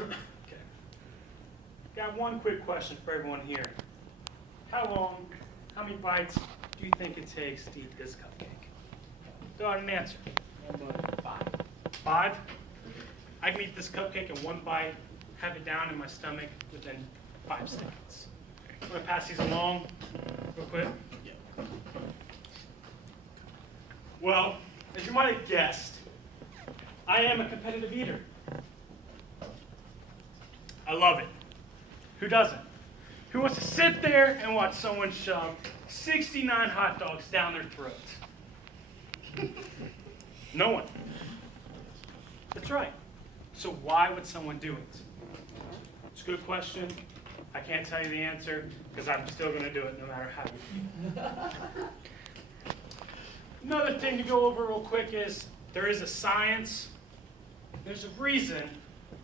Okay. Got one quick question for everyone here. How many bites do you think it takes to eat this cupcake? Go ahead and answer. 5. 5? I can eat this cupcake in one bite, have it down in my stomach within 5 seconds. I'm going to pass these along real quick. Well, as you might have guessed, I am a competitive eater. I love it. Who doesn't? Who wants to sit there and watch someone shove 69 hot dogs down their throat? No one. That's right. So why would someone do it? It's a good question. I can't tell you the answer because I'm still going to do it no matter how you feel. Another thing to go over real quick is there is a science. There's a reason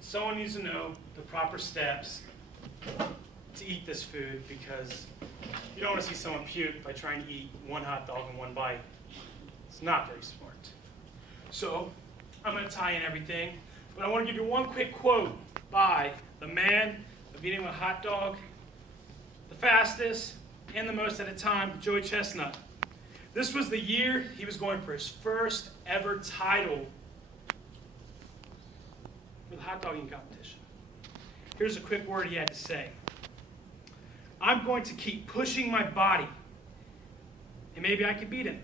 someone needs to know the proper steps to eat this food, because you don't want to see someone puke by trying to eat one hot dog in one bite. It's not very smart. So I'm going to tie in everything, but I want to give you one quick quote by the man of eating a hot dog the fastest and the most at a time, Joey Chestnut. This was the year he was going for his first ever title for the hot dog eating competition. Here's a quick word he had to say. I'm going to keep pushing my body, and maybe I could beat him.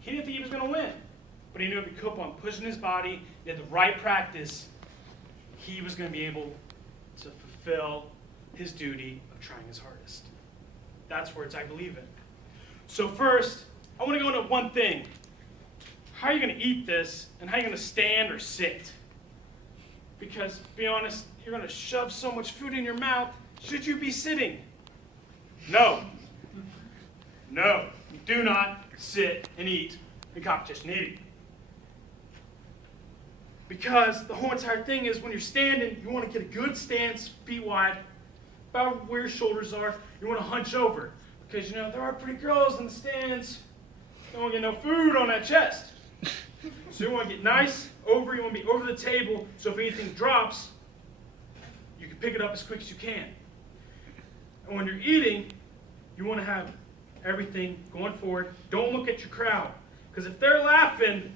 He didn't think he was going to win, but he knew if he kept on pushing his body, he had the right practice, he was going to be able to fulfill his duty of trying his hardest. That's words I believe in. So first, I want to go into one thing. How are you going to eat this, and how are you going to stand or sit? Because, to be honest, you're going to shove so much food in your mouth. Should you be sitting? No. No. You do not sit and eat in competition eating. Because the whole entire thing is when you're standing, you want to get a good stance, feet wide, about where your shoulders are. You want to hunch over. Because, you know, there are pretty girls in the stands. You don't want to get no food on that chest. So you want to get nice over. You want to be over the table, so if anything drops, you can pick it up as quick as you can. And when you're eating, you want to have everything going forward. Don't look at your crowd. Because if they're laughing,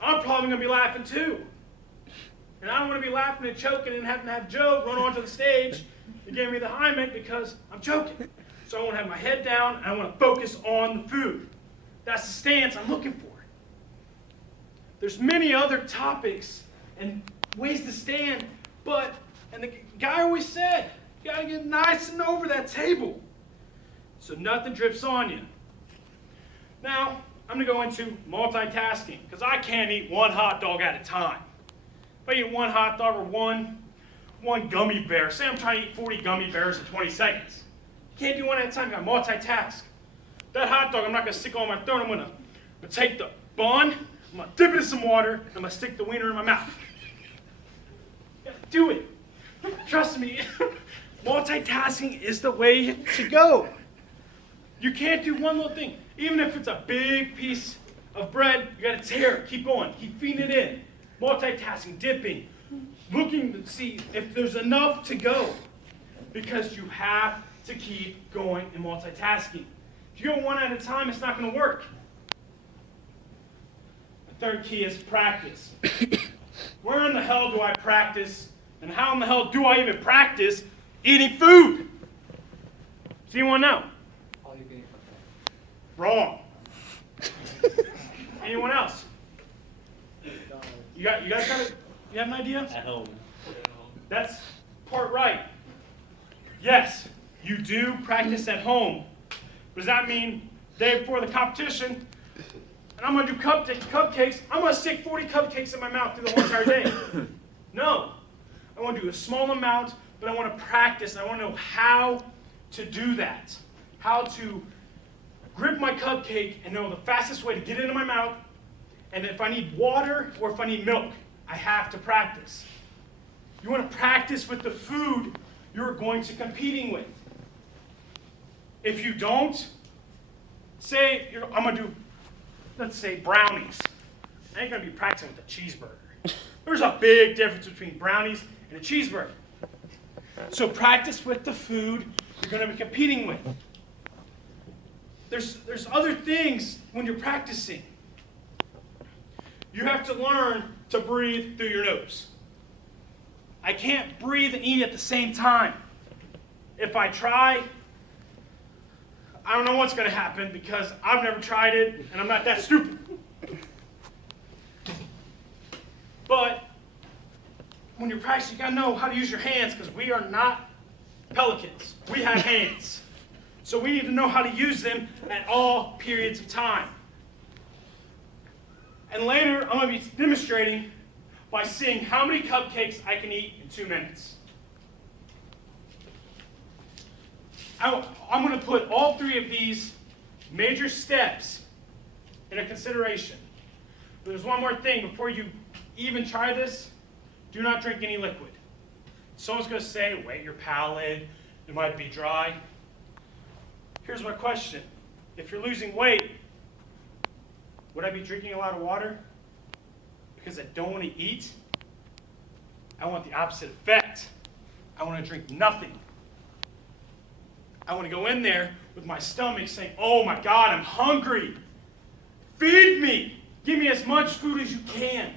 I'm probably going to be laughing too. And I don't want to be laughing and choking and having to have Joe run onto the stage and give me the Heimlich because I'm choking. So I want to have my head down and I want to focus on the food. That's the stance I'm looking for. There's many other topics and ways to stand, and the guy always said, you got to get nice and over that table so nothing drips on you. Now, I'm going to go into multitasking because I can't eat one hot dog at a time. If I eat one hot dog or one gummy bear, say I'm trying to eat 40 gummy bears in 20 seconds. You can't do one at a time. You got to multitask. That hot dog, I'm not going to stick on my throat. I'm going to take the bun, I'm going to dip it in some water, and I'm going to stick the wiener in my mouth. You got to do it. Trust me. Multitasking is the way to go. You can't do one little thing. Even if it's a big piece of bread, you got to tear it. Keep going. Keep feeding it in. Multitasking, dipping, looking to see if there's enough to go. Because you have to keep going and multitasking. If you go one at a time, it's not going to work. The third key is practice. Where in the hell do I practice? And how in the hell do I even practice eating food? Does anyone know? All you can eat for Wrong. Anyone else? You guys you have an idea? At home. That's part right. Yes, you do practice at home. Does that mean day before the competition, and I'm going to do cupcakes, I'm going to stick 40 cupcakes in my mouth through the whole entire day? No. I want to do a small amount, but I want to practice. I want to know how to do that. How to grip my cupcake and know the fastest way to get it into my mouth. And if I need water or if I need milk, I have to practice. You want to practice with the food you're going to competing with. If you don't, I'm going to do, let's say, brownies. I ain't going to be practicing with a cheeseburger. There's a big difference between brownies and a cheeseburger. So practice with the food you're going to be competing with. There's other things when you're practicing. You have to learn to breathe through your nose. I can't breathe and eat at the same time. If I try, I don't know what's going to happen because I've never tried it and I'm not that stupid. But when you're practicing, you got to know how to use your hands because we are not pelicans. We have hands. So we need to know how to use them at all periods of time. And later, I'm going to be demonstrating by seeing how many cupcakes I can eat in 2 minutes. I'm going to put all 3 of these major steps into consideration. But there's one more thing. Before you even try this, do not drink any liquid. Someone's going to say, wet your palate, it might be dry. Here's my question. If you're losing weight, would I be drinking a lot of water? Because I don't want to eat? I want the opposite effect. I want to drink nothing. I want to go in there with my stomach saying, oh my God, I'm hungry. Feed me. Give me as much food as you can.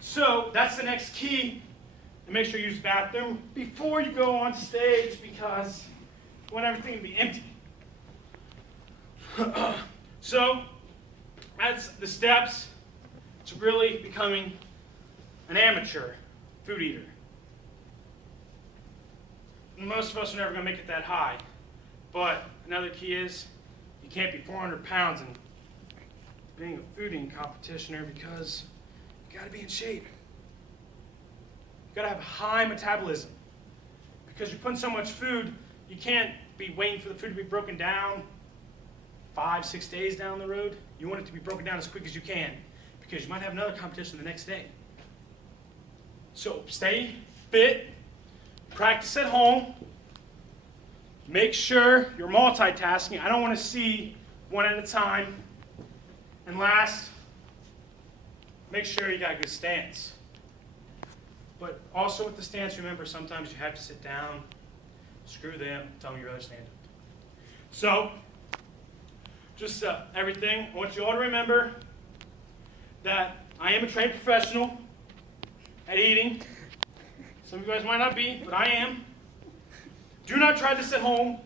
So that's the next key. And make sure you use the bathroom before you go on stage because you want everything to be empty. So that's the steps to really becoming an amateur food eater. Most of us are never going to make it that high. But another key is you can't be 400 pounds and being a food eating competitioner because you got to be in shape. You got to have a high metabolism. Because you're putting so much food, you can't be waiting for the food to be broken down 5-6 days down the road. You want it to be broken down as quick as you can because you might have another competition the next day. So stay fit, practice at home, make sure you're multitasking. I don't want to see one at a time. And last, make sure you got a good stance. But also with the stance, remember sometimes you have to sit down. Screw them, tell me you'd rather stand up. So, just everything. I want you all to remember that I am a trained professional at eating. Some of you guys might not be, but I am. Do not try this at home.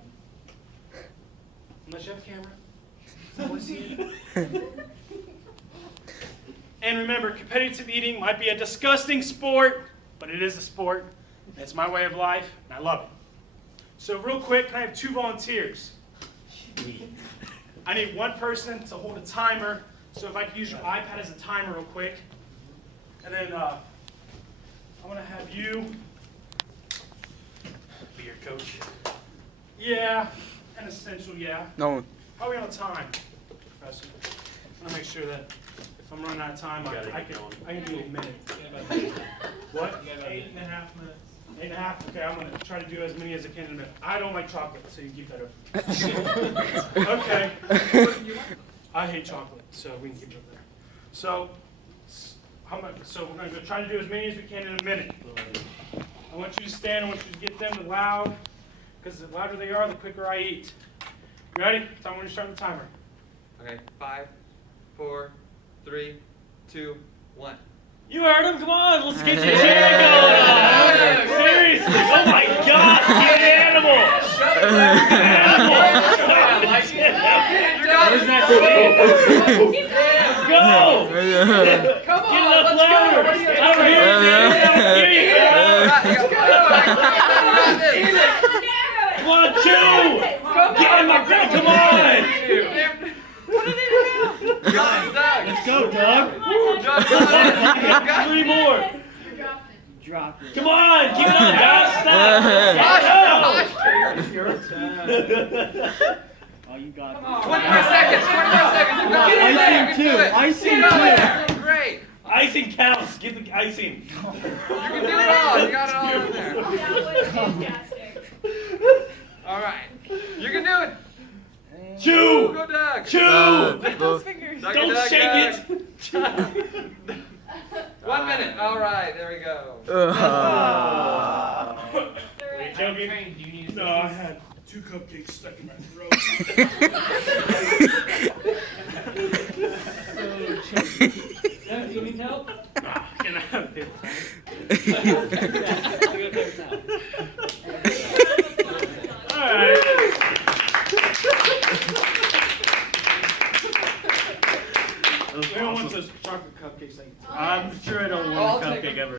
Unless you have a camera. I want to see it. And remember, competitive eating might be a disgusting sport, but it is a sport. It's my way of life, and I love it. So real quick, can I have 2 volunteers? I need one person to hold a timer. So if I could use your iPad as a timer real quick. And then I'm going to have you be your coach. Yeah, an essential, yeah. No. How are we on time, Professor? I want to make sure that if I'm running out of time, I can do a minute. What? 8.5 minutes. 8.5? Okay, I'm going to try to do as many as I can in a minute. I don't like chocolate, so you can keep that up. Okay. I hate chocolate, so we can keep it up there. So, we're going to try to do as many as we can in a minute. I want you to stand. I want you to get them loud, because the louder they are, the quicker I eat. You ready? Tell me when you start the timer. Okay, 5, 4, 3, 2, 1. You heard him. Come on, let's get your cheering going on. Seriously. Oh my God, get an animal. Where's that stand? Let's go. Come on, Get it up let's louder. go. I don't hear you. Here you go. Come on, chew. Get in my ground. Come on. Let's go, Doug. 3 more. Drop it. Come on, keep it up, guys. Stop. It's your turn. Oh, you got it. 20 more seconds. 20 more seconds. You got it. Icing You too. can do it. Icing Get over too. there. Great. Icing counts. Get the icing. You can do it all. You got it all in there. That was fantastic. All right. You can do it. Chew. Go, Doug. Chew. With those fingers. Doug, Don't Doug, shake Doug. it. 1 minute. All right. right, there we go. Three. Joking? Do you need No, I had 2 cupcakes stuck in my throat. Do you need help? Can I have paper towel? Alright. Who wants those chocolate cupcakes? I'm sure I don't I'll want a take cupcake them. ever.